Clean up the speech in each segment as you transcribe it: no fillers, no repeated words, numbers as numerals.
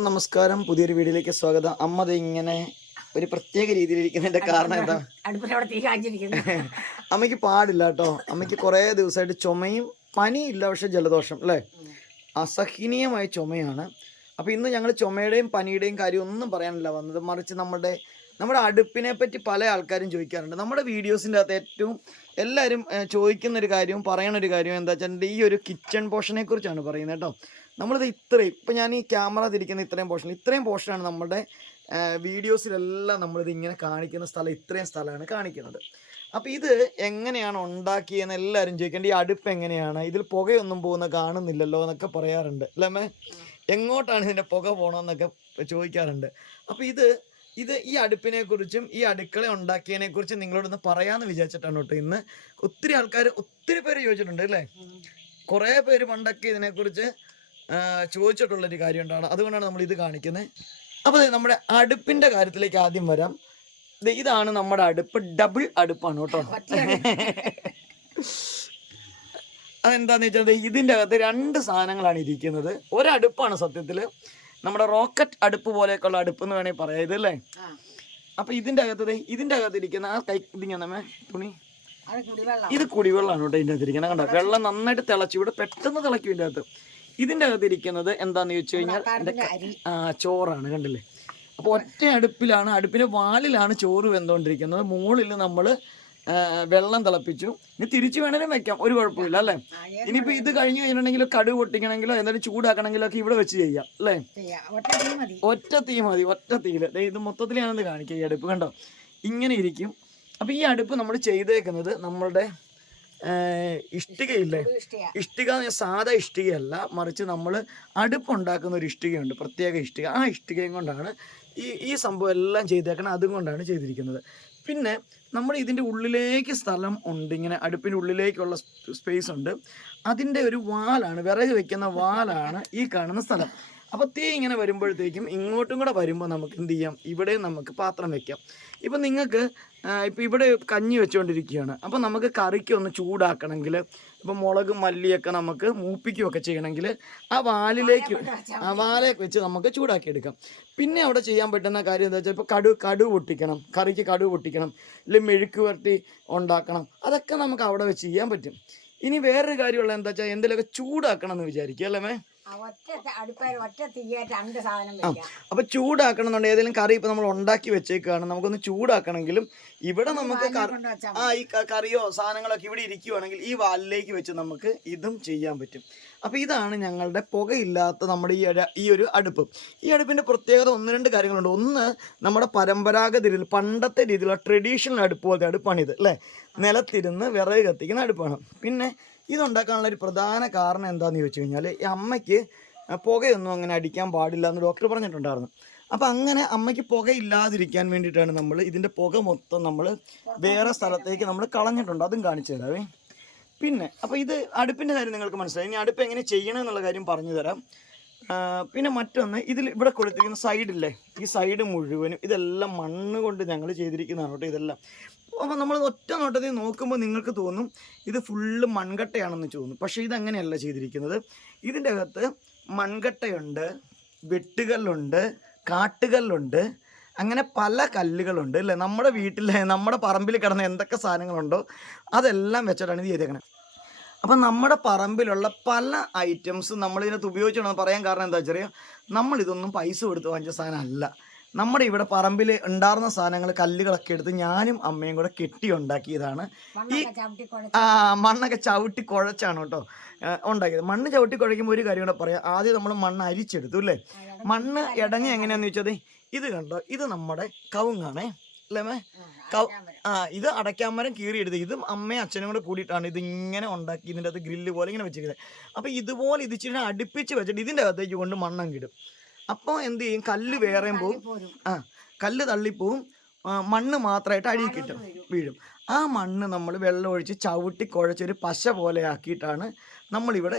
എല്ലാവർക്കും നമസ്കാരം. പുതിയൊരു വീഡിയോയിലേക്ക് സ്വാഗതം. അമ്മ ദേ ഇങ്ങനെ ഒരു പ്രത്യേക രീതിയിലിരിക്കുന്നതിന്റെ കാരണം എന്താ? അമ്മയ്ക്ക് പാടില്ല കേട്ടോ. അമ്മയ്ക്ക് കുറേ ദിവസമായിട്ട് ചുമയും പനിയില്ല, പക്ഷെ ജലദോഷം അല്ലേ, അസഹനീയമായ ചുമയാണ്. അപ്പോൾ ഇന്ന് ഞങ്ങൾ ചുമയുടെയും പനിയുടെയും കാര്യം ഒന്നും പറയാനല്ല വന്നത്, മറിച്ച് നമ്മുടെ അടുപ്പിനെ പറ്റി പല ആൾക്കാരും ചോദിക്കാറുണ്ട്. നമ്മുടെ വീഡിയോസിൻ്റെ അകത്ത് ഏറ്റവും എല്ലാവരും ചോദിക്കുന്നൊരു കാര്യവും പറയണൊരു കാര്യവും എന്താ വെച്ചാൽ ഈ ഒരു കിച്ചൺ പോർഷനെ കുറിച്ചാണ് പറയുന്നത് കേട്ടോ. നമ്മളിത് ഇത്രയും ഇപ്പം ഞാൻ ഈ ക്യാമറ തിരിക്കുന്ന ഇത്രയും പോർഷനാണ് നമ്മുടെ വീഡിയോസിലെല്ലാം നമ്മളിത് ഇങ്ങനെ കാണിക്കുന്ന സ്ഥലം, ഇത്രയും സ്ഥലമാണ് കാണിക്കുന്നത്. അപ്പോൾ ഇത് എങ്ങനെയാണ് ഉണ്ടാക്കിയെന്ന് എല്ലാവരും ചോദിക്കേണ്ട. ഈ അടുപ്പ് എങ്ങനെയാണ്, ഇതിൽ പുകയൊന്നും പോകുന്ന കാണുന്നില്ലല്ലോ എന്നൊക്കെ പറയാറുണ്ട് അല്ലേ, എങ്ങോട്ടാണ് ഇതിൻ്റെ പുക പോകണമെന്നൊക്കെ ചോദിക്കാറുണ്ട്. അപ്പോൾ ഇത് ഈ അടുപ്പിനെ കുറിച്ചും ഈ അടുക്കള ഉണ്ടാക്കിയതിനെ കുറിച്ചും നിങ്ങളോടൊന്ന് പറയാമെന്ന് വിചാരിച്ചിട്ടാണ് കേട്ടോ ഇന്ന്. ഒത്തിരി പേര് ചോദിച്ചിട്ടുണ്ട് അല്ലേ, കുറേ പേര് പണ്ടൊക്കെ ഇതിനെക്കുറിച്ച് ചോദിച്ചിട്ടുള്ളൊരു കാര്യം ഉണ്ടാണ്. അതുകൊണ്ടാണ് നമ്മൾ ഇത് കാണിക്കുന്നത്. അപ്പോൾ നമ്മുടെ അടുപ്പിൻ്റെ കാര്യത്തിലേക്ക് ആദ്യം വരാം. ഇതാണ് നമ്മുടെ അടുപ്പ്, ഡബിൾ അടുപ്പാണ് കേട്ടോ. അതെന്താന്ന് വെച്ചാൽ ഇതിൻ്റെ അകത്ത് രണ്ട് സാധനങ്ങളാണ് ഇരിക്കുന്നത്. ഒരടുപ്പാണ് സത്യത്തിൽ, നമ്മുടെ റോക്കറ്റ് അടുപ്പ് പോലെയൊക്കെയുള്ള അടുപ്പ് എന്ന് വേണമെങ്കിൽ പറയാം ഇതല്ലേ. അപ്പം ഇതിൻ്റെ അകത്ത് ഇരിക്കുന്ന ആ കൈ ഇതിങ്ങനെ തുണി, ഇത് കുടിവെള്ളമാണ് കേട്ടോ ഇതിൻ്റെ അകത്തിരിക്കുന്നത്. കണ്ടോ, വെള്ളം നന്നായിട്ട് തിളച്ചു, ഇവിടെ പെട്ടെന്ന് തിളയ്ക്കും ഇതിൻ്റെ അകത്ത്. ഇതിൻ്റെ അകത്തിരിക്കുന്നത് എന്താണെന്ന് ചോദിച്ചു കഴിഞ്ഞാൽ ചോറാണ്, കണ്ടില്ലേ. അപ്പോൾ ഒറ്റ അടുപ്പിൻ്റെ വാലിലാണ് ചോറ് വെന്തുകൊണ്ടിരിക്കുന്നത്. മുകളിൽ നമ്മൾ വെള്ളം തിളപ്പിച്ചു. ഇനി തിരിച്ചു വേണേലും വെക്കാം, ഒരു കുഴപ്പമില്ല അല്ലേ. ഇനിയിപ്പോൾ ഇത് കഴിഞ്ഞ് കഴിഞ്ഞിട്ടുണ്ടെങ്കിലോ കടുക് പൊട്ടിക്കണമെങ്കിലോ എന്തെങ്കിലും ചൂടാക്കണമെങ്കിലോ ഒക്കെ ഇവിടെ വെച്ച് ചെയ്യാം അല്ലേ. ഒറ്റ തീ മതി, ഒറ്റ തീയിൽ. ഇത് മൊത്തത്തിൽ ഞാനൊന്ന് കാണിക്കാം. ഈ അടുപ്പ് കണ്ടോ ഇങ്ങനെ ഇരിക്കും. അപ്പോൾ ഈ അടുപ്പ് നമ്മൾ ചെയ്തേക്കുന്നത് നമ്മളുടെ ഇഷ്ടികയില്ലേ, ഇഷ്ടിക സാധാ ഇഷ്ടികയല്ല, മറിച്ച് നമ്മൾ അടുപ്പുണ്ടാക്കുന്ന ഒരു ഇഷ്ടികയുണ്ട്, പ്രത്യേക ഇഷ്ടിക. ആ ഇഷ്ടികയും കൊണ്ടാണ് ഈ സംഭവം എല്ലാം ചെയ്തേക്കണം, അതും കൊണ്ടാണ് ചെയ്തിരിക്കുന്നത്. പിന്നെ നമ്മൾ ഇതിൻ്റെ ഉള്ളിലേക്ക് സ്ഥലം ഉണ്ട്, ഇങ്ങനെ അടുപ്പിൻ്റെ ഉള്ളിലേക്കുള്ള സ്പേസ് ഉണ്ട്. അതിൻ്റെ ഒരു വാലാണ്, വിറക് വെക്കുന്ന വാലാണ് ഈ കാണുന്ന സ്ഥലം. അപ്പോൾ തീ ഇങ്ങനെ വരുമ്പോഴത്തേക്കും ഇങ്ങോട്ടും കൂടെ വരുമ്പോൾ നമുക്ക് എന്ത് ചെയ്യാം, ഇവിടെ നമുക്ക് പാത്രം വെക്കാം. ഇപ്പം നിങ്ങൾക്ക് ഇപ്പം ഇവിടെ കഞ്ഞി വെച്ചുകൊണ്ടിരിക്കുകയാണ്. അപ്പോൾ നമുക്ക് കറിക്ക് ഒന്ന് ചൂടാക്കണമെങ്കിൽ, ഇപ്പം മുളകും മല്ലിയൊക്കെ നമുക്ക് മൂപ്പിക്കുകയൊക്കെ ചെയ്യണമെങ്കിൽ ആ വാലിലേക്ക് വെച്ച് നമുക്ക് ചൂടാക്കിയെടുക്കാം. പിന്നെ അവിടെ ചെയ്യാൻ പറ്റുന്ന കാര്യം എന്താ വെച്ചാൽ, ഇപ്പോൾ കടുക് പൊട്ടിക്കണം, കറിക്ക് കടുക് പൊട്ടിക്കണം, ഇല്ലെങ്കിൽ മെഴുക്ക് വരട്ടി ഉണ്ടാക്കണം, അതൊക്കെ നമുക്ക് അവിടെ വെച്ച് ചെയ്യാൻ പറ്റും. ഇനി വേറൊരു കാര്യമുള്ള എന്താ വെച്ചാൽ, എന്തെങ്കിലുമൊക്കെ ചൂടാക്കണം എന്ന് വിചാരിക്കുക അല്ലേ. അപ്പൊ ചൂടാക്കണം എന്നുണ്ടെങ്കിൽ ഏതെങ്കിലും കറി ഇപ്പൊ നമ്മൾ ഉണ്ടാക്കി വെച്ചേക്കാണ്, നമുക്കൊന്ന് ചൂടാക്കണമെങ്കിലും ഇവിടെ നമുക്ക് ഈ കറിയോ സാധനങ്ങളൊക്കെ ഇവിടെ ഇരിക്കുവാണെങ്കിൽ ഈ വാലിലേക്ക് വെച്ച് നമുക്ക് ഇതും ചെയ്യാൻ പറ്റും. അപ്പോൾ ഇതാണ് ഞങ്ങളുടെ പുകയില്ലാത്ത നമ്മുടെ ഈ ഒരു അടുപ്പ്. ഈ അടുപ്പിൻ്റെ പ്രത്യേകത ഒന്ന് രണ്ട് കാര്യങ്ങളുണ്ട്. ഒന്ന്, നമ്മുടെ പരമ്പരാഗത രീതിയിൽ പണ്ടത്തെ രീതിയിലുള്ള ട്രഡീഷണൽ അടുപ്പ് പോലത്തെ അടുപ്പാണിത് അല്ലേ, നിലത്തിരുന്ന് വിറക് കത്തിക്കുന്ന അടുപ്പാണ്. പിന്നെ ഇതുണ്ടാക്കാനുള്ള ഒരു പ്രധാന കാരണം എന്താണെന്ന് ചോദിച്ചു കഴിഞ്ഞാൽ, ഈ അമ്മയ്ക്ക് പുകയൊന്നും അങ്ങനെ അടിക്കാൻ പാടില്ല എന്ന് ഡോക്ടർ പറഞ്ഞിട്ടുണ്ടായിരുന്നു. അപ്പോൾ അങ്ങനെ അമ്മയ്ക്ക് പുകയില്ലാതിരിക്കാൻ വേണ്ടിയിട്ടാണ് നമ്മൾ ഇതിൻ്റെ പുക മൊത്തം നമ്മൾ വേറെ സ്ഥലത്തേക്ക് നമ്മൾ കളഞ്ഞിട്ടുണ്ട്. അതും കാണിച്ചു തരാവേ. പിന്നെ അപ്പോൾ ഇത് അടുപ്പിൻ്റെ കാര്യം നിങ്ങൾക്ക് മനസ്സിലായി. ഇനി അടുപ്പ് എങ്ങനെ ചെയ്യണമെന്നുള്ള കാര്യം പറഞ്ഞു തരാം. പിന്നെ മറ്റൊന്ന്, ഇവിടെ കൊടുത്തിരിക്കുന്ന സൈഡില്ലേ, ഈ സൈഡ് മുഴുവനും ഇതെല്ലാം മണ്ണ് കൊണ്ട് ഞങ്ങൾ ചെയ്തിരിക്കുന്നതാണ് കേട്ടോ ഇതെല്ലാം. അപ്പോൾ നമ്മൾ ഒറ്റ നോട്ടത്തിൽ നോക്കുമ്പോൾ നിങ്ങൾക്ക് തോന്നും ഇത് ഫുള്ള് മൺകട്ടയാണെന്ന് തോന്നും. പക്ഷേ ഇതങ്ങനെയല്ല ചെയ്തിരിക്കുന്നത്. ഇതിൻ്റെ അകത്ത് മൺകട്ടയുണ്ട്, വെട്ടുകല്ലുണ്ട്, കാട്ടുകല്ലുണ്ട്, അങ്ങനെ പല കല്ലുകളുണ്ട് അല്ലേ. നമ്മുടെ വീട്ടിലെ നമ്മുടെ പറമ്പിൽ കിടന്ന എന്തൊക്കെ സാധനങ്ങളുണ്ടോ അതെല്ലാം വെച്ചിട്ടാണ് ഇത് ചെയ്തേക്കണത്. അപ്പം നമ്മുടെ പറമ്പിലുള്ള പല ഐറ്റംസ് നമ്മളിതിനകത്ത് ഉപയോഗിച്ചിട്ടുണ്ടെന്ന് പറയാൻ കാരണം എന്താ വെച്ചാൽ, നമ്മളിതൊന്നും പൈസ കൊടുത്ത് വാങ്ങിച്ച സാധനം അല്ല. നമ്മുടെ ഇവിടെ പറമ്പിൽ ഉണ്ടായിരുന്ന സാധനങ്ങൾ, കല്ലുകളൊക്കെ എടുത്ത് ഞാനും അമ്മയും കൂടെ കെട്ടി ഉണ്ടാക്കിയതാണ്. മണ്ണൊക്കെ ചവിട്ടി കുഴച്ചാണ് കേട്ടോ ഉണ്ടാക്കിയത്. മണ്ണ് ചവിട്ടി കുഴയ്ക്കുമ്പോൾ ഒരു കാര്യം കൂടെ പറയാം. ആദ്യം നമ്മൾ മണ്ണ് അരിച്ചെടുത്തു അല്ലേ. മണ്ണ് ഇടഞ്ഞ എങ്ങനെയാണെന്ന് വെച്ചാൽ, ഇത് കണ്ടോ, ഇത് നമ്മുടെ കവുങ്ങാണേ അല്ലേ. ഇത് അടയ്ക്കാമരം കീറിയെടുത്ത്, ഇതും അമ്മയും അച്ഛനും കൂടെ കൂടിയിട്ടാണ് ഇതിങ്ങനെ ഉണ്ടാക്കി ഇതിൻ്റെ അകത്ത് ഗ്രില്ല് പോലെ ഇങ്ങനെ വെച്ചിരിക്കുന്നത്. അപ്പോൾ ഇതുപോലെ ഇത് ഇച്ചിരി അടുപ്പിച്ച് വെച്ചിട്ട് ഇതിൻ്റെ അകത്തേക്ക് കൊണ്ട് മണ്ണങ്ങിടും. അപ്പോൾ എന്ത് ചെയ്യും, കല്ല് വേറെയും പോവും, കല്ല് തള്ളിപ്പോവും, മണ്ണ് മാത്രമായിട്ട് അടിയിൽ കിട്ടും, വീഴും. ആ മണ്ണ് നമ്മൾ വെള്ളം ഒഴിച്ച് ചവിട്ടി കുഴച്ചൊരു പശ പോലെ ആക്കിയിട്ടാണ് നമ്മളിവിടെ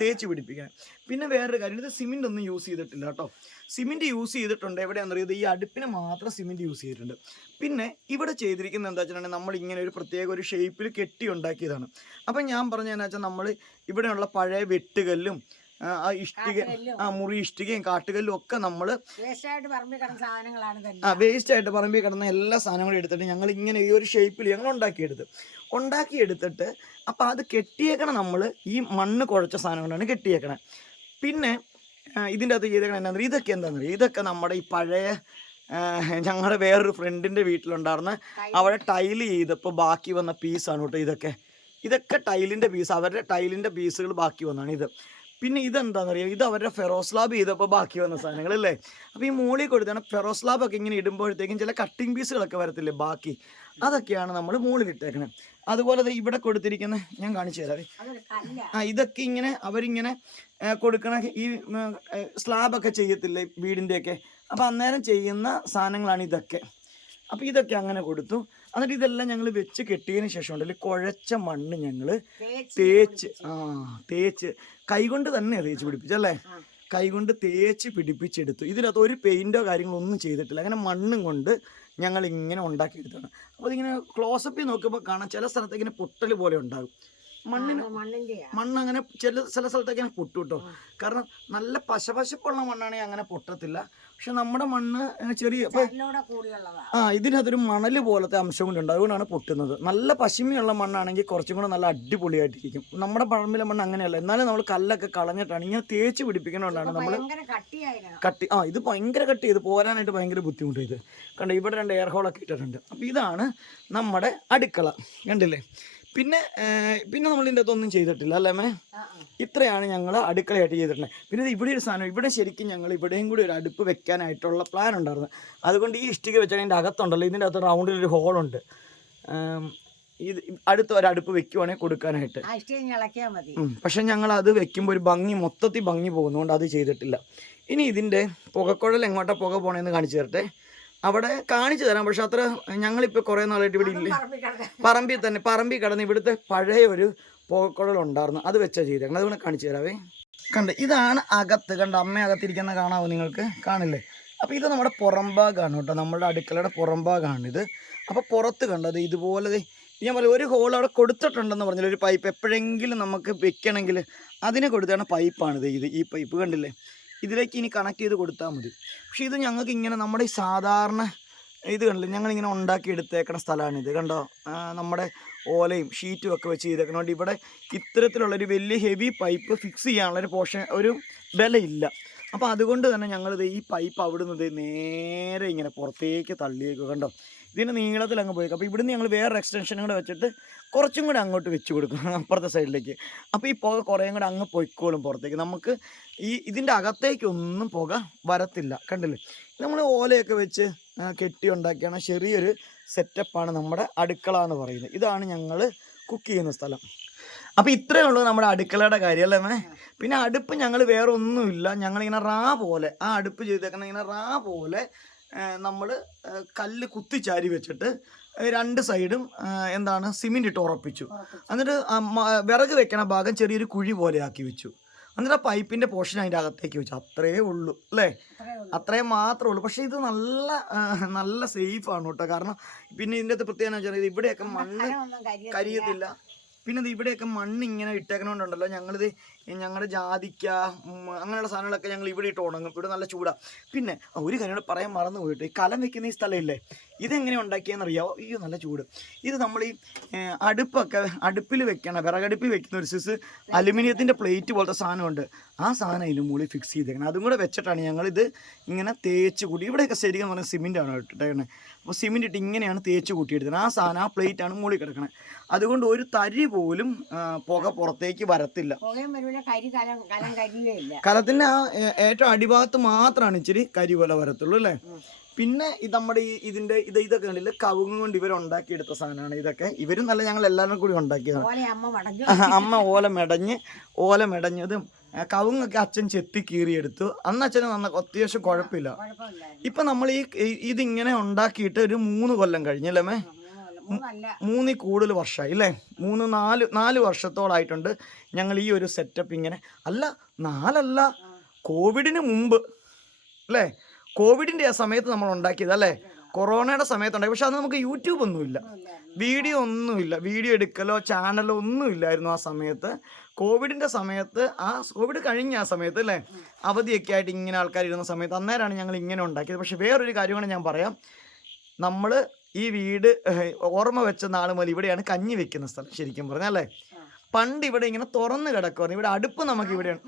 തേച്ച് പിടിപ്പിക്കുന്നത്. പിന്നെ വേറൊരു കാര്യം, ഇത് സിമെൻ്റ് ഒന്നും യൂസ് ചെയ്തിട്ടില്ല കേട്ടോ. സിമെൻറ്റ് യൂസ് ചെയ്തിട്ടുണ്ട് എവിടെയാണെന്ന് അറിയുന്നത്, ഈ അടുപ്പിന് മാത്രം സിമെൻറ്റ് യൂസ് ചെയ്തിട്ടുണ്ട്. പിന്നെ ഇവിടെ ചെയ്തിരിക്കുന്നത് എന്താ വെച്ചിട്ടുണ്ടെങ്കിൽ, നമ്മളിങ്ങനെ ഒരു പ്രത്യേക ഒരു ഷേപ്പിൽ കെട്ടി ഉണ്ടാക്കിയതാണ്. അപ്പം ഞാൻ പറഞ്ഞതെന്നു വെച്ചാൽ, നമ്മൾ ഇവിടെയുള്ള പഴയ വെട്ടുകല്ലും ആ ഇഷ്ടിക, മുറി ഇഷ്ടികയും കാട്ടുകല്ലും ഒക്കെ നമ്മൾ വേസ്റ്റ് ആയിട്ട് പറമ്പിൽ കിടന്ന എല്ലാ സാധനങ്ങളും എടുത്തിട്ട് ഞങ്ങൾ ഇങ്ങനെ ഈ ഒരു ഷേപ്പിൽ ഞങ്ങൾ ഉണ്ടാക്കിയെടുത്തിട്ട് അപ്പം അത് കെട്ടിയേക്കണം. നമ്മൾ ഈ മണ്ണ് കുഴച്ച സാധനം കൊണ്ടാണ് കെട്ടിയേക്കണം. പിന്നെ ഇതിൻ്റെ അകത്ത് ചെയ്തേക്കണം എന്താണെന്ന് ഇതൊക്കെ എന്താണെന്ന് ഇതൊക്കെ നമ്മുടെ ഈ പഴയ ഞങ്ങളുടെ വേറൊരു ഫ്രണ്ടിൻ്റെ വീട്ടിലുണ്ടായിരുന്ന അവിടെ ടൈല് ചെയ്തപ്പോൾ ബാക്കി വന്ന പീസാണ് കേട്ടോ ഇതൊക്കെ ടൈലിൻ്റെ പീസ്, അവരുടെ ടൈലിൻ്റെ പീസുകൾ ബാക്കി വന്നതാണ് ഇത്. പിന്നെ ഇതെന്താണെന്നറിയാം, ഇത് അവരുടെ ഫെറോസ്ലാബ് ചെയ്തപ്പോൾ ബാക്കി വന്ന സാധനങ്ങളല്ലേ. അപ്പോൾ ഈ മോളിൽ കൊടുത്താണ് ഫെറോസ്ലാബൊക്കെ ഇങ്ങനെ ഇടുമ്പോഴത്തേക്കും ചില കട്ടിങ് പീസുകളൊക്കെ വരത്തില്ലേ ബാക്കി, അതൊക്കെയാണ് നമ്മൾ മുകളിലിട്ടേക്കണത്. അതുപോലെ ഇവിടെ കൊടുത്തിരിക്കുന്ന ഞാൻ കാണിച്ചു തരാം. ഇതൊക്കെ ഇങ്ങനെ അവരിങ്ങനെ കൊടുക്കണ ഈ സ്ലാബൊക്കെ ചെയ്യത്തില്ലേ വീടിൻ്റെയൊക്കെ, അപ്പോൾ അന്നേരം ചെയ്യുന്ന സാധനങ്ങളാണ് ഇതൊക്കെ. അപ്പോൾ ഇതൊക്കെ അങ്ങനെ കൊടുത്തു. എന്നിട്ട് ഇതെല്ലാം ഞങ്ങൾ വെച്ച് കെട്ടിയതിന് ശേഷം ഉണ്ടല്ലോ കുഴച്ച മണ്ണ് ഞങ്ങൾ തേച്ച് കൈകൊണ്ട് തന്നെ തേച്ച് പിടിപ്പിച്ചല്ലേ, കൈകൊണ്ട് തേച്ച് പിടിപ്പിച്ചെടുത്തു. ഇതിനകത്ത് ഒരു പെയിൻറ്റോ കാര്യങ്ങളോ ഒന്നും ചെയ്തിട്ടില്ല, അങ്ങനെ മണ്ണും കൊണ്ട് ഞങ്ങൾ ഇങ്ങനെ ഉണ്ടാക്കിയെടുത്താണ്. അപ്പോൾ ഇതിങ്ങനെ ക്ലോസപ്പിൽ നോക്കുമ്പോൾ കാണാം ചില സ്ഥലത്ത് ഇങ്ങനെ പൊട്ടൽ പോലെ ഉണ്ടാകും. മണ്ണ് അങ്ങനെ ചില സ്ഥലത്തൊക്കെ ഇങ്ങനെ പൊട്ടു കേട്ടോ. കാരണം നല്ല പശപ്പുള്ള മണ്ണാണെങ്കിൽ അങ്ങനെ പൊട്ടത്തില്ല. പക്ഷെ നമ്മുടെ മണ്ണ് ചെറിയ ഇതിനകത്തൊരു മണൽ പോലത്തെ അംശം കൊണ്ടുണ്ട്, അതുകൊണ്ടാണ് പൊട്ടുന്നത്. നല്ല പശിമയുള്ള മണ്ണാണെങ്കിൽ കുറച്ചും കൂടെ നല്ല അടിപൊളിയായിട്ടിരിക്കും. നമ്മുടെ പറമ്പിലെ മണ്ണ് അങ്ങനെയല്ല. എന്നാലും നമ്മൾ കല്ലൊക്കെ കളഞ്ഞിട്ടാണ് ഇങ്ങനെ തേച്ച് പിടിപ്പിക്കണോണ്ടാണ് നമ്മൾ ഇത് ഭയങ്കര കട്ടി ചെയ്ത് പോരാനായിട്ട് ഭയങ്കര ബുദ്ധിമുട്ട്. ഇത് കണ്ടോ, ഇവിടെ 2 എയർ ഹോളൊക്കെ ഇട്ടിട്ടുണ്ട്. അപ്പോൾ ഇതാണ് നമ്മുടെ അടുക്കള, കണ്ടില്ലേ. പിന്നെ നമ്മൾ ഇതിൻ്റെ അകത്തൊന്നും ചെയ്തിട്ടില്ല അല്ലേ മേ. ഇത്രയാണ് ഞങ്ങൾ അടുക്കളയായിട്ട് ചെയ്തിട്ടുള്ളത്. പിന്നെ ഇവിടെ ഒരു സാധനം, ഇവിടെ ശരിക്കും ഞങ്ങൾ ഇവിടെയും കൂടി ഒരു അടുപ്പ് വെക്കാനായിട്ടുള്ള പ്ലാൻ ഉണ്ടായിരുന്നു. അതുകൊണ്ട് ഈ ഇഷ്ടിക വെച്ചാൽ ഇതിൻ്റെ അകത്തുണ്ടല്ലോ, ഇതിൻ്റെ അകത്ത് റൗണ്ടിലൊരു ഹോളുണ്ട്. ഇത് അടുത്ത് ഒരു അടുപ്പ് വെക്കുവാണെങ്കിൽ കൊടുക്കാനായിട്ട്. പക്ഷെ ഞങ്ങൾ അത് വെക്കുമ്പോൾ ഒരു മൊത്തത്തിൽ ഭംഗി പോകുന്നതുകൊണ്ട് അത് ചെയ്തിട്ടില്ല. ഇനി ഇതിൻ്റെ പുകക്കുഴൽ എങ്ങോട്ടാണ് പുക പോകണമെന്ന് കാണിച്ചു തരട്ടെ. അവിടെ കാണിച്ചു തരാം. പക്ഷെ അത്ര ഞങ്ങളിപ്പോൾ കുറേ നാളായിട്ട് ഇവിടെ ഇല്ലേ, പറമ്പിൽ കിടന്ന് ഇവിടുത്തെ പഴയ ഒരു പുകക്കുഴലുണ്ടായിരുന്നു, അത് വെച്ചാൽ ചെയ്തേക്കണം. അതുകൊണ്ട് കാണിച്ചു തരാവേ. കണ്ട് ഇതാണ് അകത്ത്, കണ്ട അമ്മ അകത്തിരിക്കുന്ന കാണാവോ നിങ്ങൾക്ക്, കാണില്ലേ. അപ്പോൾ ഇത് നമ്മുടെ പുറംഭാഗമാണ് കേട്ടോ, നമ്മുടെ അടുക്കളയുടെ പുറംഭാഗമാണ് ഇത്. അപ്പോൾ പുറത്ത് കണ്ടത് ഇതുപോലെ ഞാൻ പറയും ഒരു ഹോൾ അവിടെ കൊടുത്തിട്ടുണ്ടെന്ന് പറഞ്ഞില്ല, ഒരു പൈപ്പ് എപ്പോഴെങ്കിലും നമുക്ക് വെക്കണമെങ്കിൽ അതിനെ കൊടുത്താണ് പൈപ്പാണിത്. ഈ പൈപ്പ് കണ്ടില്ലേ, ഇതിലേക്ക് ഇനി കണക്ട് ചെയ്ത് കൊടുത്താൽ മതി. പക്ഷേ ഇത് ഞങ്ങൾക്ക് ഇങ്ങനെ നമ്മുടെ ഈ സാധാരണ ഇത് കണ്ടില്ലേ, ഞങ്ങളിങ്ങനെ ഉണ്ടാക്കി എടുത്തേക്കണ സ്ഥലമാണിത്. കണ്ടോ, നമ്മുടെ ഓലയും ഷീറ്റും ഒക്കെ വെച്ച് ചെയ്തേക്കണോണ്ട് ഇവിടെ ഇത്തരത്തിലുള്ളൊരു വലിയ ഹെവി പൈപ്പ് ഫിക്സ് ചെയ്യാനുള്ളൊരു ഒരു ബലമില്ല. അപ്പോൾ അതുകൊണ്ട് തന്നെ ഞങ്ങളിത് ഈ പൈപ്പ് അവിടുന്ന് നേരെ ഇങ്ങനെ പുറത്തേക്ക് തള്ളിയേക്കും. കണ്ടോ, ഇതിൻ്റെ നീളത്തിൽ അങ്ങ് പോയേക്കും. അപ്പോൾ ഇവിടുന്ന് ഞങ്ങൾ വേറെ എക്സ്റ്റൻഷനും കൂടെ വെച്ചിട്ട് കുറച്ചും കൂടെ അങ്ങോട്ട് വെച്ച് കൊടുക്കും അപ്പുറത്തെ സൈഡിലേക്ക്. അപ്പോൾ ഈ പുക കുറേയും കൂടെ അങ്ങ് പൊയ്ക്കോളും പുറത്തേക്ക്. നമുക്ക് ഇതിൻ്റെ അകത്തേക്കൊന്നും പുക വരത്തില്ല. കണ്ടില്ലേ, നമ്മൾ ഓലയൊക്കെ വെച്ച് കെട്ടി ഉണ്ടാക്കിയാണ് ചെറിയൊരു സെറ്റപ്പാണ് നമ്മുടെ അടുക്കള എന്ന് പറയുന്നത്. ഇതാണ് ഞങ്ങൾ കുക്ക് ചെയ്യുന്ന സ്ഥലം. അപ്പോൾ ഇത്രയേ ഉള്ളൂ നമ്മുടെ അടുക്കളയുടെ കാര്യം അല്ലേ. പിന്നെ അടുപ്പ് ഞങ്ങൾ വേറെ ഒന്നുമില്ല, ഞങ്ങളിങ്ങനെ പോലെ ആ അടുപ്പ് ചെയ്തേക്കുന്ന ഇങ്ങനെ പോലെ നമ്മൾ കല്ല് കുത്തിച്ചാരി വെച്ചിട്ട് 2 സൈഡും സിമെൻ്റ് ഇട്ട് ഉറപ്പിച്ചു. എന്നിട്ട് വിറക് വെക്കണ ഭാഗം ചെറിയൊരു കുഴി പോലെ ആക്കി വെച്ചു. എന്നിട്ട് ആ പൈപ്പിൻ്റെ പോർഷൻ അതിൻ്റെ അകത്തേക്ക് വെച്ചു. അത്രയേ ഉള്ളൂ അല്ലേ, അത്രയും മാത്രമേ ഉള്ളൂ. പക്ഷേ ഇത് നല്ല സേഫാണ് കേട്ടോ. കാരണം പിന്നെ ഇതിൻ്റെ അകത്ത് പ്രത്യേകത വെച്ചാൽ ഇവിടെയൊക്കെ മണ്ണ് കരിയത്തില്ല. പിന്നെ ഇത് ഇവിടെയൊക്കെ മണ്ണ് ഇങ്ങനെ ഇട്ടേക്കണോണ്ടുണ്ടല്ലോ, ഞങ്ങളിത് ഞങ്ങളുടെ ജാതിക്ക അങ്ങനെയുള്ള സാധനങ്ങളൊക്കെ ഞങ്ങൾ ഇവിടെ ഇട്ട് ഉണങ്ങും. ഇവിടെ നല്ല ചൂടാണ്. പിന്നെ ഒരു കാര്യം കൂടെ പറയാൻ മറന്നു പോയിട്ട്, ഈ കലം വെക്കുന്ന ഈ സ്ഥലമില്ലേ, ഇതെങ്ങനെ ഉണ്ടാക്കിയെന്നറിയാമോ? അയ്യോ നല്ല ചൂട്. ഇത് നമ്മൾ ഈ അടുപ്പിൽ വെക്കണ വിറകടുപ്പിൽ വെക്കുന്ന ഒരു സിസ് അലുമിനിയത്തിൻ്റെ പ്ലേറ്റ് പോലത്തെ സാധനമുണ്ട്. ആ സാധനം ഇതിന് മുകളിൽ ഫിക്സ് ചെയ്തേക്കണം. അതും കൂടെ വെച്ചിട്ടാണ് ഞങ്ങളിത് ഇങ്ങനെ തേച്ച് കൂട്ടി. ഇവിടെയൊക്കെ ശരിക്കും പറഞ്ഞാൽ സിമെൻ്റാണ് ഇട്ടേക്കണേ. അപ്പോൾ സിമെൻ്റ് ഇട്ട് ഇങ്ങനെയാണ് തേച്ച് കൂട്ടിയെടുത്തത്. ആ സാധനം ആ പ്ലേറ്റാണ് മുകളിൽ കിടക്കണേ. അതുകൊണ്ട് ഒരു തരി പോലും പുക പുറത്തേക്ക് വരത്തില്ല. കലത്തിൻ്റെ ആ ഏറ്റവും അടിഭാഗത്ത് മാത്രമാണ് ഇച്ചിരി കരി പോലെ വരത്തുള്ളൂ അല്ലേ. പിന്നെ ഇത് ഇതൊക്കെ കണ്ടില്ല, കവുങ്ങ് കൊണ്ട് ഇവരുണ്ടാക്കിയെടുത്ത സാധനമാണ് ഇതൊക്കെ. ഇവരും നല്ല ഞങ്ങൾ എല്ലാവരും കൂടി ഉണ്ടാക്കിയതാണ്. അമ്മ ഓല മെടഞ്ഞതും കവുങ്ങൊക്കെ അച്ഛൻ ചെത്തി കീറിയെടുത്തു. അന്ന് അച്ഛന് അത്യാവശ്യം കുഴപ്പമില്ല. ഇപ്പം നമ്മൾ ഇതിങ്ങനെ ഉണ്ടാക്കിയിട്ട് ഒരു 3 കൊല്ലം കഴിഞ്ഞല്ലേ മേ, 3 കൂടുതൽ വർഷമായി അല്ലേ. 4 വർഷത്തോളായിട്ടുണ്ട് ഞങ്ങൾ ഈ ഒരു സെറ്റപ്പ് ഇങ്ങനെ. അല്ല 4 കോവിഡിന് മുമ്പ് അല്ലേ, കോവിഡിൻ്റെ ആ സമയത്ത് നമ്മൾ ഉണ്ടാക്കിയത് അല്ലേ. കൊറോണയുടെ സമയത്തുണ്ടായി. പക്ഷെ അത് നമുക്ക് യൂട്യൂബ് ഒന്നുമില്ല, വീഡിയോ ഒന്നുമില്ല, വീഡിയോ എടുക്കലോ ചാനലോ ഒന്നും ഇല്ലായിരുന്നു ആ സമയത്ത്. കോവിഡിൻ്റെ സമയത്ത്, കോവിഡ് കഴിഞ്ഞ ആ സമയത്ത് അല്ലേ, അവധിയൊക്കെ ആയിട്ട് ഇങ്ങനെ ആൾക്കാർ ഇരുന്ന സമയത്ത് അന്നേരമാണ് ഞങ്ങൾ ഇങ്ങനെ ഉണ്ടാക്കിയത്. പക്ഷെ വേറൊരു കാര്യമാണ് ഞാൻ പറയാം, നമ്മൾ ഈ വീട് ഓർമ്മ വെച്ച നാൾ മുതൽ ഇവിടെയാണ് കഞ്ഞി വെക്കുന്ന സ്ഥലം ശരിക്കും പറഞ്ഞാൽ അല്ലേ. പണ്ട് ഇവിടെ ഇങ്ങനെ തുറന്ന് കിടക്കുമായിരുന്നു. ഇവിടെ അടുപ്പ് നമുക്ക് ഇവിടെയാണ്,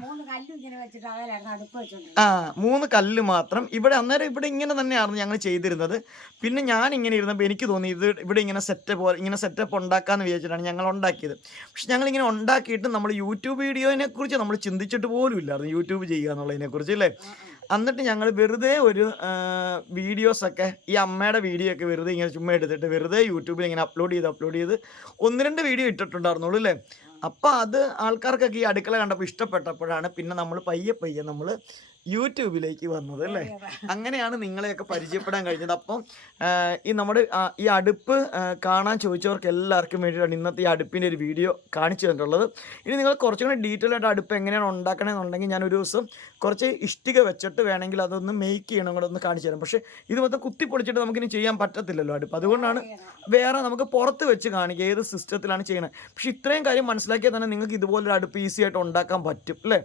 3 കല്ല് മാത്രം ഇവിടെ. അന്നേരം ഇവിടെ ഇങ്ങനെ തന്നെയായിരുന്നു ഞങ്ങൾ ചെയ്തിരുന്നത്. പിന്നെ ഞാൻ ഇങ്ങനെ ഇരുന്നപ്പോൾ എനിക്ക് തോന്നി ഇത് ഇവിടെ ഇങ്ങനെ സെറ്റപ്പ് ഉണ്ടാക്കാമെന്ന് വിചാരിച്ചിട്ടാണ് ഞങ്ങൾ ഉണ്ടാക്കിയത്. പക്ഷെ ഞങ്ങളിങ്ങനെ ഉണ്ടാക്കിയിട്ട് നമ്മൾ യൂട്യൂബ് വീഡിയോനെ കുറിച്ച് നമ്മൾ ചിന്തിച്ചിട്ട് പോലും ഇല്ലായിരുന്നു, യൂട്യൂബ് ചെയ്യുക എന്നുള്ളതിനെക്കുറിച്ച് അല്ലേ. എന്നിട്ട് ഞങ്ങൾ വെറുതെ ഒരു വീഡിയോസൊക്കെ, ഈ അമ്മയുടെ വീഡിയോ ഒക്കെ വെറുതെ ഇങ്ങനെ ചുമ്മാ എടുത്തിട്ട് വെറുതെ യൂട്യൂബിൽ ഇങ്ങനെ അപ്ലോഡ് ചെയ്ത് 1-2 വീഡിയോ ഇട്ടിട്ടുണ്ടായിരുന്നുള്ളൂ അല്ലേ. അപ്പോൾ അത് ആൾക്കാർക്കൊക്കെ ഈ അടുക്കള കണ്ടപ്പോൾ ഇഷ്ടപ്പെട്ടപ്പോഴാണ് പിന്നെ നമ്മൾ പയ്യെ നമ്മൾ യൂട്യൂബിലേക്ക് വന്നത് അല്ലേ. അങ്ങനെയാണ് നിങ്ങളെയൊക്കെ പരിചയപ്പെടാൻ കഴിഞ്ഞത്. അപ്പം ഈ നമ്മുടെ ഈ അടുപ്പ് കാണാൻ ചോദിച്ചവർക്ക് എല്ലാവർക്കും വേണ്ടിയിട്ടാണ് ഇന്നത്തെ ഈ അടുപ്പിൻ്റെ ഒരു വീഡിയോ കാണിച്ചു തന്നിട്ടുള്ളത്. ഇനി നിങ്ങൾ കുറച്ചും കൂടി ഡീറ്റെയിൽ ആയിട്ട് അടുപ്പ് എങ്ങനെയാണ് ഉണ്ടാക്കണമെന്നുണ്ടെങ്കിൽ ഞാനൊരു ദിവസം കുറച്ച് ഇഷ്ടിക വെച്ചിട്ട് വേണമെങ്കിൽ അതൊന്ന് മേക്ക് ചെയ്യണം കൂടെ ഒന്ന് കാണിച്ചു തരാം. പക്ഷേ ഇത് മൊത്തം കുത്തിപ്പൊളിച്ചിട്ട് നമുക്കിനി ചെയ്യാൻ പറ്റത്തില്ലല്ലോ അടുപ്പ്. അതുകൊണ്ടാണ് വേറെ നമുക്ക് പുറത്ത് വെച്ച് കാണിക്കുക ഏത് സിസ്റ്റത്തിലാണ് ചെയ്യണത്. പക്ഷെ ഇത്രയും കാര്യം മനസ്സിലാക്കിയാൽ തന്നെ നിങ്ങൾക്ക് ഇതുപോലൊരു അടുപ്പ് ഈസി ആയിട്ട് ഉണ്ടാക്കാൻ പറ്റും അല്ലേ.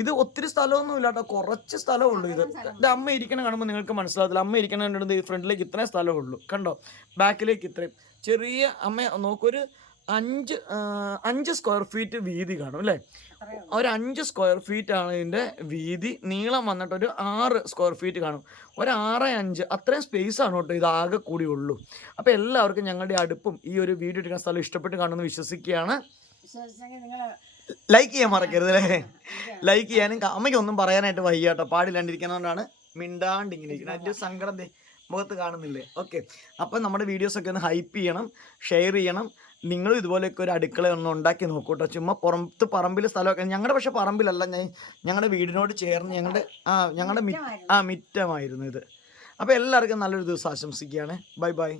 ഇത് ഒത്തിരി സ്ഥലമൊന്നും ഇല്ലാട്ടോ, കുറച്ച് സ്ഥലമേ ഉള്ളൂ. ഇത് അമ്മ ഇരിക്കണം കാണുമ്പോൾ നിങ്ങൾക്ക് മനസ്സിലാകത്തില്ല. അമ്മ ഇരിക്കണത് ഫ്രണ്ടിലേക്ക് ഇത്രയും സ്ഥലമേ ഉള്ളൂ, കണ്ടോ, ബാക്കിലേക്ക് ഇത്രയും ചെറിയ. അമ്മ നോക്കൊരു 5 സ്ക്വയർ ഫീറ്റ് വീതി കാണും അല്ലേ. ഒരു 5 സ്ക്വയർ ഫീറ്റ് ആണ് ഇതിൻ്റെ വീതി. നീളം വന്നിട്ടൊരു 6 സ്ക്വയർ ഫീറ്റ് കാണും. ഒരു 6-5 അത്രയും സ്പേസ് ആണ് കേട്ടോ ഇത് ആകെ കൂടി ഉള്ളൂ. അപ്പോൾ എല്ലാവർക്കും ഞങ്ങളുടെ അടുപ്പും ഈ ഒരു വീഡിയോ എടുക്കുന്ന സ്ഥലം ഇഷ്ടപ്പെട്ട് കാണുമെന്ന് വിശ്വസിക്കുകയാണ്. ലൈക്ക് ചെയ്യാൻ മറക്കരുത് അല്ലേ. ലൈക്ക് ചെയ്യാനും അമ്മയ്ക്കൊന്നും പറയാനായിട്ട് വയ്യ കേട്ടോ, പാടില്ലാണ്ടിരിക്കുന്നതുകൊണ്ടാണ് മിണ്ടാണ്ട് ഇങ്ങനെ ഇരിക്കുന്നത്. അതിൻ്റെ സങ്കടം മുഖത്ത് കാണുന്നില്ലേ. ഓക്കെ, അപ്പം നമ്മുടെ വീഡിയോസൊക്കെ ഒന്ന് ഹൈപ്പ് ചെയ്യണം, ഷെയർ ചെയ്യണം. നിങ്ങളും ഇതുപോലെയൊക്കെ ഒരു അടുക്കള ഒന്ന് ഉണ്ടാക്കി നോക്കൂ കേട്ടോ. ചുമ്മാ പുറത്ത് പറമ്പിൽ സ്ഥലമൊക്കെ, ഞങ്ങളുടെ പക്ഷേ പറമ്പിലല്ല, ഞങ്ങളുടെ വീടിനോട് ചേർന്ന് ഞങ്ങളുടെ മിറ്റമായിരുന്നു ഇത്. അപ്പോൾ എല്ലാവർക്കും നല്ലൊരു ദിവസം ആശംസിക്കുകയാണ്. Bye bye.